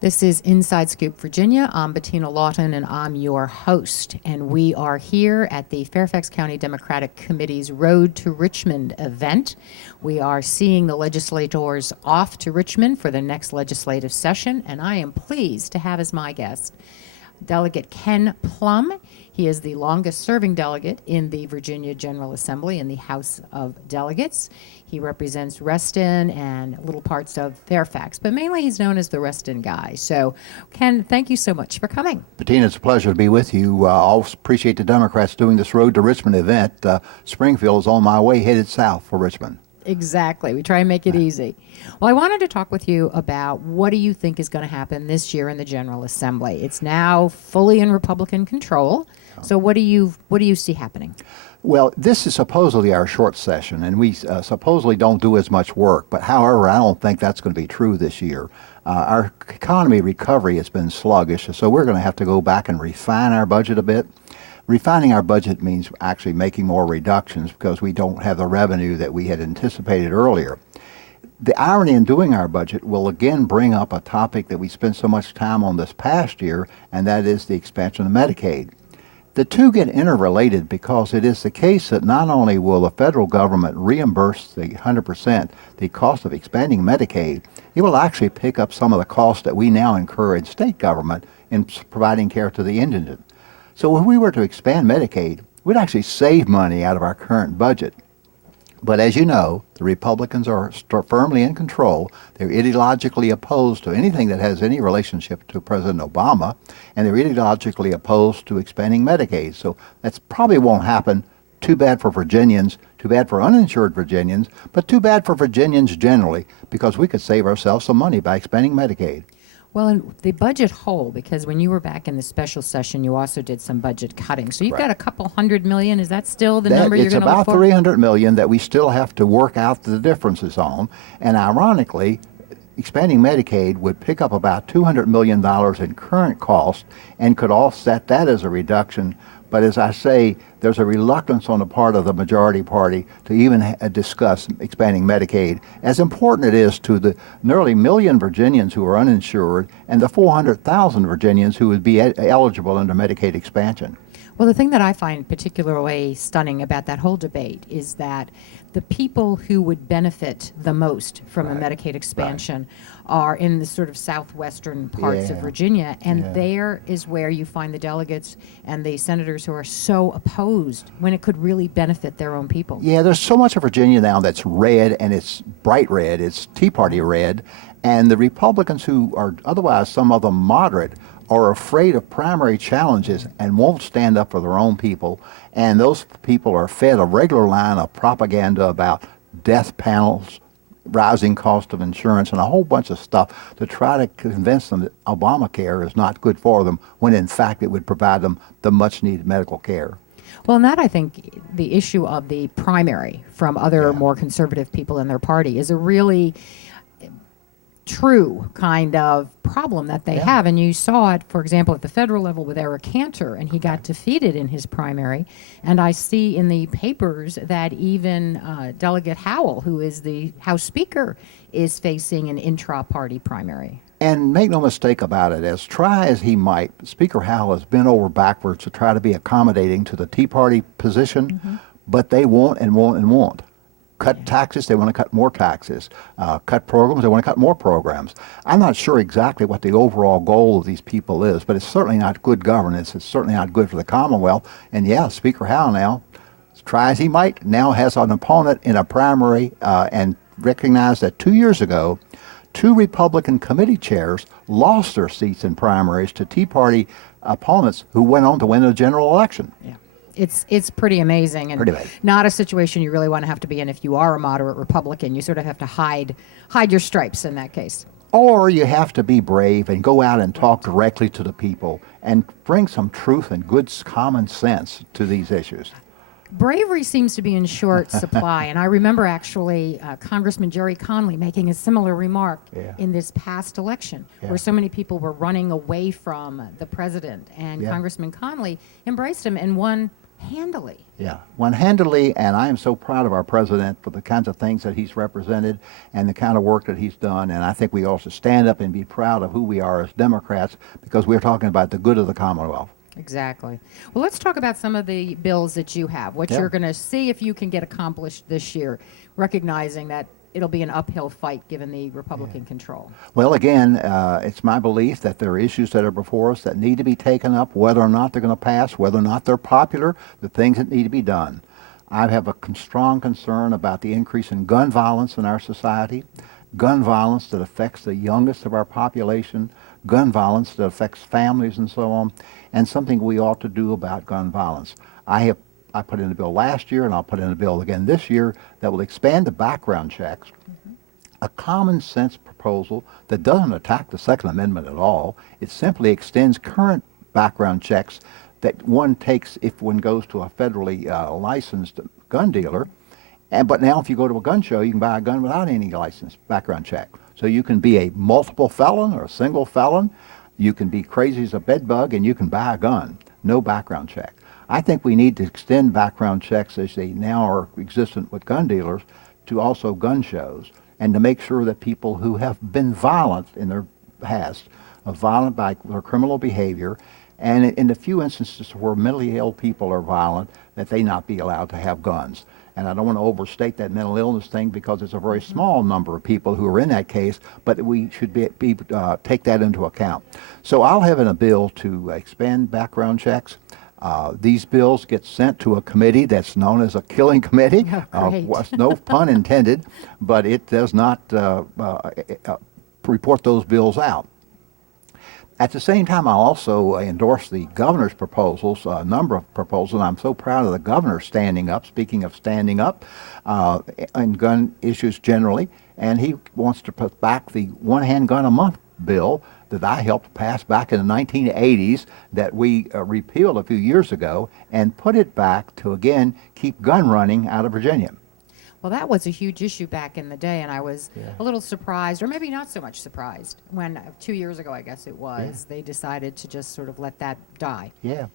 This is Inside Scoop Virginia. I'm Bettina Lawton, and I'm your host. And we are here at the Fairfax County Democratic Committee's Road to Richmond event. We are seeing the legislators off to Richmond for the next legislative session, and I am pleased to have as my guest Delegate Ken Plum. He is the longest-serving delegate in the Virginia General Assembly in the House of Delegates. He represents Reston and little parts of Fairfax, but mainly he's known as the Reston guy. So, Ken, thank you so much for coming. Bettina, it's a pleasure to be with you. I always appreciate the Democrats doing this Road to Richmond event. Springfield is on my way, headed south for Richmond. Exactly. We try and make it easy. Well, I wanted to talk with you about what do you think is going to happen this year in the General Assembly. It's now fully in Republican control. So what do you see happening? Well, this is supposedly our short session, and we supposedly don't do as much work. But however, I don't think that's going to be true this year. Our economy recovery has been sluggish, so we're going to have to go back and refine our budget a bit. Refining our budget means actually making more reductions because we don't have the revenue that we had anticipated earlier. The irony in doing our budget will again bring up a topic that we spent so much time on this past year, and that is the expansion of Medicaid. The two get interrelated because it is the case that not only will the federal government reimburse the 100% the cost of expanding Medicaid, it will actually pick up some of the costs that we now incur in state government in providing care to the indigent. So if we were to expand Medicaid, we'd actually save money out of our current budget. But as you know, the Republicans are firmly in control. They're ideologically opposed to anything that has any relationship to President Obama, and they're ideologically opposed to expanding Medicaid. So that probably won't happen. Too bad for Virginians, too bad for uninsured Virginians, but too bad for Virginians generally, because we could save ourselves some money by expanding Medicaid. Well, in the budget hole, because when you were back in the special session, you also did some budget cutting. So you've got a couple $100 million. Is that still the number you're going to look for? It's about $300 million that we still have to work out the differences on. And ironically, expanding Medicaid would pick up about $200 million in current cost and could offset that as a reduction. But as I say, there's a reluctance on the part of the majority party to even discuss expanding Medicaid, as important it is to the nearly million Virginians who are uninsured and the 400,000 Virginians who would be eligible under Medicaid expansion. Well, the thing that I find particularly stunning about that whole debate is that the people who would benefit the most from a Medicaid expansion are in the sort of southwestern parts of Virginia, and there is where you find the delegates and the senators who are so opposed when it could really benefit their own people. Yeah, there's so much of Virginia now that's red, and it's bright red, it's Tea Party red, and the Republicans who are otherwise some of them moderate are afraid of primary challenges and won't stand up for their own people. And those people are fed a regular line of propaganda about death panels, rising cost of insurance, and a whole bunch of stuff to try to convince them that Obamacare is not good for them, when in fact it would provide them the much-needed medical care. Well, and that, I think, the issue of the primary from other more conservative people in their party is a really true kind of problem that they have. And you saw it, for example, at the federal level with Eric Cantor, and he got defeated in his primary. And I see in the papers that even Delegate Howell, who is the House Speaker, is facing an intra-party primary. And make no mistake about it, as try as he might, Speaker Howell has bent over backwards to try to be accommodating to the Tea Party position, but they won't and won't and won't. Cut taxes, they want to cut more taxes. Cut programs, they want to cut more programs. I'm not sure exactly what the overall goal of these people is, but it's certainly not good governance. It's certainly not good for the Commonwealth. And yeah, Speaker Howell now, try as he might, now has an opponent in a primary and recognized that 2 years ago, two Republican committee chairs lost their seats in primaries to Tea Party opponents who went on to win a general election. Yeah. It's pretty amazing, and not a situation you really want to have to be in if you are a moderate Republican. You sort of have to hide your stripes in that case. Or you have to be brave and go out and talk directly to the people and bring some truth and good common sense to these issues. Bravery seems to be in short supply, and I remember actually Congressman Jerry Conley making a similar remark in this past election, where so many people were running away from the president, and Congressman Conley embraced him and won handily. Yeah, won handily, and I am so proud of our president for the kinds of things that he's represented and the kind of work that he's done. And I think we all should stand up and be proud of who we are as Democrats because we're talking about the good of the Commonwealth. Exactly. Well, let's talk about some of the bills that you have, what Yeah. you're going to see if you can get accomplished this year, recognizing that it'll be an uphill fight given the Republican control. Well, again, it's my belief that there are issues that are before us that need to be taken up, whether or not they're going to pass, whether or not they're popular, the things that need to be done. I have a strong concern about the increase in gun violence in our society, gun violence that affects the youngest of our population, gun violence that affects families and so on, and something we ought to do about gun violence. I put in a bill last year, and I'll put in a bill again this year that will expand the background checks, a common sense proposal that doesn't attack the Second Amendment at all. It simply extends current background checks that one takes if one goes to a federally licensed gun dealer. But now if you go to a gun show, you can buy a gun without any license background check. So you can be a multiple felon or a single felon. You can be crazy as a bedbug, and you can buy a gun. No background check. I think we need to extend background checks as they now are existent with gun dealers to also gun shows, and to make sure that people who have been violent in their past, violent by their criminal behavior, and in the few instances where mentally ill people are violent, that they not be allowed to have guns. And I don't want to overstate that mental illness thing because it's a very small number of people who are in that case, but we should take that into account. So I'll have in a bill to expand background checks. These bills get sent to a committee that's known as a killing committee. Great. No pun intended, but it does not report those bills out. At the same time, I'll also endorse the governor's proposals, a number of proposals, and I'm so proud of the governor standing up, speaking of standing up, on gun issues generally, and he wants to put back the one handgun a month bill that I helped pass back in the 1980s that we repealed a few years ago and put it back to, again, keep gun running out of Virginia. Well, that was a huge issue back in the day, and I was a little surprised, or maybe not so much surprised, when 2 years ago, I guess it was, they decided to just sort of let that die. Yeah.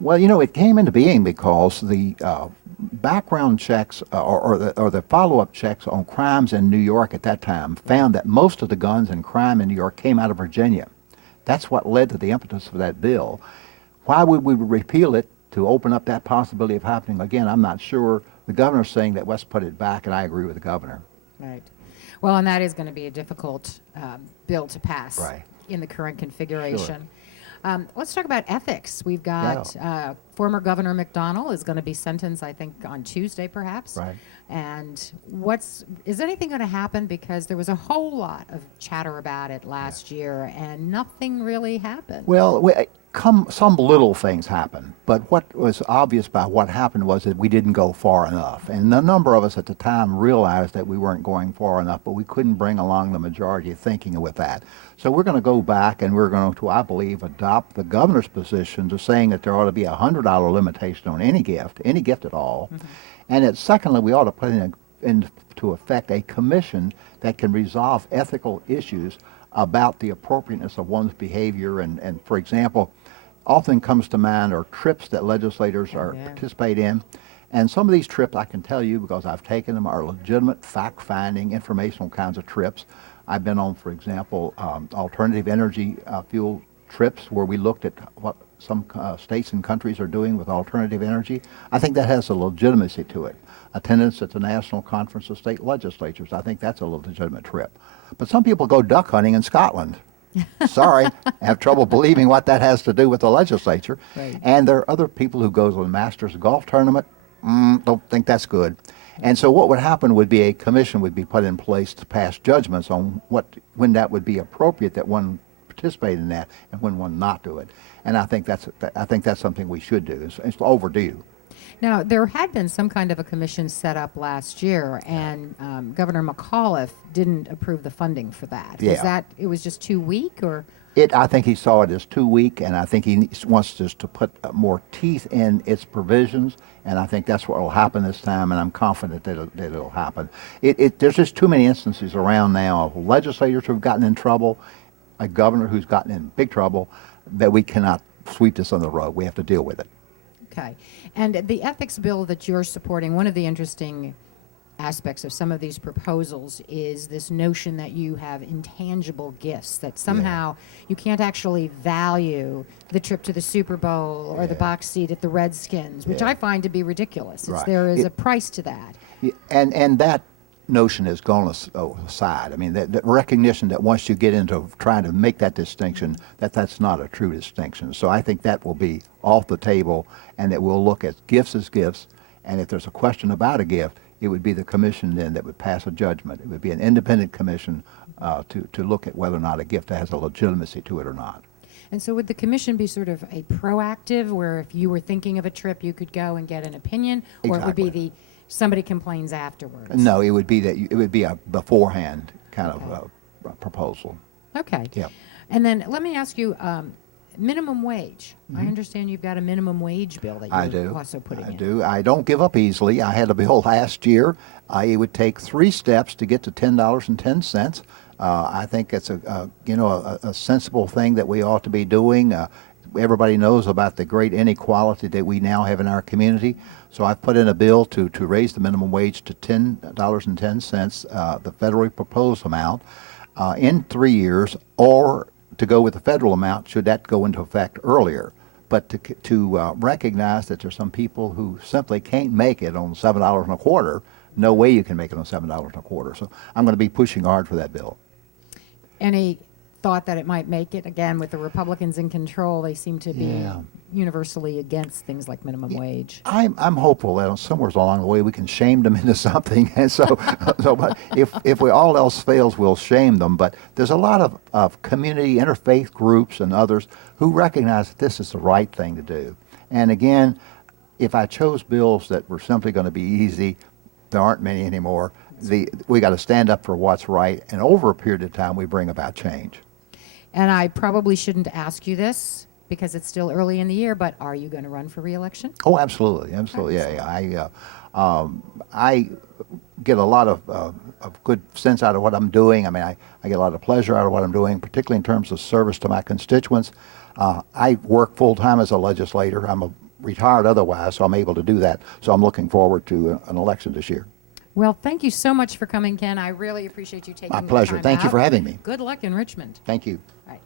Well, you know, it came into being because the background checks or the follow-up checks on crimes in New York at that time found that most of the guns and crime in New York came out of Virginia. That's what led to the impetus for that bill. Why would we repeal it to open up that possibility of happening again? I'm not sure. The governor's saying that let's put it back, and I agree with the governor. Right. Well, and that is going to be a difficult bill to pass Right. in the current configuration. Let's talk about ethics. We've got former Governor McDonnell is going to be sentenced, I think, on Tuesday, perhaps. Right. And is anything going to happen? Because there was a whole lot of chatter about it last year, and nothing really happened. Well, some little things happened, but what was obvious by what happened was that we didn't go far enough. And a number of us at the time realized that we weren't going far enough, but we couldn't bring along the majority of thinking with that. So we're going to go back and we're going to, I believe, adopt the governor's position to saying that there ought to be a $100 limitation on any gift at all. Mm-hmm. And that secondly, we ought to put into effect a commission that can resolve ethical issues about the appropriateness of one's behavior. And for example, often comes to mind are trips that legislators participate in. And some of these trips, I can tell you because I've taken them, are legitimate fact-finding, informational kinds of trips. I've been on, for example, alternative energy fuel trips where we looked at what some states and countries are doing with alternative energy. I think that has a legitimacy to it. Attendance at the National Conference of State Legislatures, I think that's a legitimate trip. But some people go duck hunting in Scotland. Sorry, I have trouble believing what that has to do with the legislature. Right. And there are other people who go to the Masters golf tournament. Don't think that's good. And so what would happen would be a commission would be put in place to pass judgments on when that would be appropriate that one participate in that and when one not do it. And I think that's something we should do. It's overdue. Now, there had been some kind of a commission set up last year, and Governor McAuliffe didn't approve the funding for that. Yeah. It was just too weak, or? I think he saw it as too weak, and I think he wants just to put more teeth in its provisions, and I think that's what will happen this time, and I'm confident that it'll happen. There's just too many instances around now of legislators who've gotten in trouble, a governor who's gotten in big trouble, that we cannot sweep this under the rug. We have to deal with it. Okay. And the ethics bill that you're supporting, one of the interesting aspects of some of these proposals is this notion that you have intangible gifts, that somehow you can't actually value the trip to the Super Bowl or the box seat at the Redskins, which I find to be ridiculous. Right. There is a price to that. And that notion has gone aside. I mean, that recognition that once you get into trying to make that distinction, that's not a true distinction. So I think that will be off the table, and that we'll look at gifts as gifts, and if there's a question about a gift, it would be the commission then that would pass a judgment. It would be an independent commission to look at whether or not a gift has a legitimacy to it or not. And so would the commission be sort of a proactive, where if you were thinking of a trip, you could go and get an opinion, or it would be Exactly. somebody complains afterwards? No, it would be it would be a beforehand kind of proposal. Okay. Yep. And then let me ask you, minimum wage. I understand you've got a minimum wage bill that I you're do. also putting I in. do. I don't give up easily. I had a bill last year. It would take 3 steps to get to $10.10. I think it's a sensible thing that we ought to be doing. Everybody knows about the great inequality that we now have in our community. So I've put in a bill to raise the minimum wage to $10.10, the federally proposed amount, in 3 years, or to go with the federal amount should that go into effect earlier. But to recognize that there's some people who simply can't make it on $7.25. No way you can make it on $7.25. So I'm going to be pushing hard for that bill. Any thought that it might make it? Again, with the Republicans in control, they seem to be Yeah. universally against things like minimum wage. I'm hopeful that somewhere along the way we can shame them into something. And so, but if we all else fails, we'll shame them. But there's a lot of community interfaith groups and others who recognize that this is the right thing to do. And again, if I chose bills that were simply going to be easy, there aren't many anymore. We got to stand up for what's right, and over a period of time, we bring about change. And I probably shouldn't ask you this because it's still early in the year, but are you going to run for re-election? Oh, absolutely, absolutely. Yeah. I get a lot of good sense out of what I'm doing. I mean, I get a lot of pleasure out of what I'm doing, particularly in terms of service to my constituents. I work full-time as a legislator. I'm retired otherwise, so I'm able to do that. So I'm looking forward to an election this year. Well, thank you so much for coming, Ken. I really appreciate you taking My the pleasure. time Thank you out. for having me. Good luck in Richmond. Thank you. All right.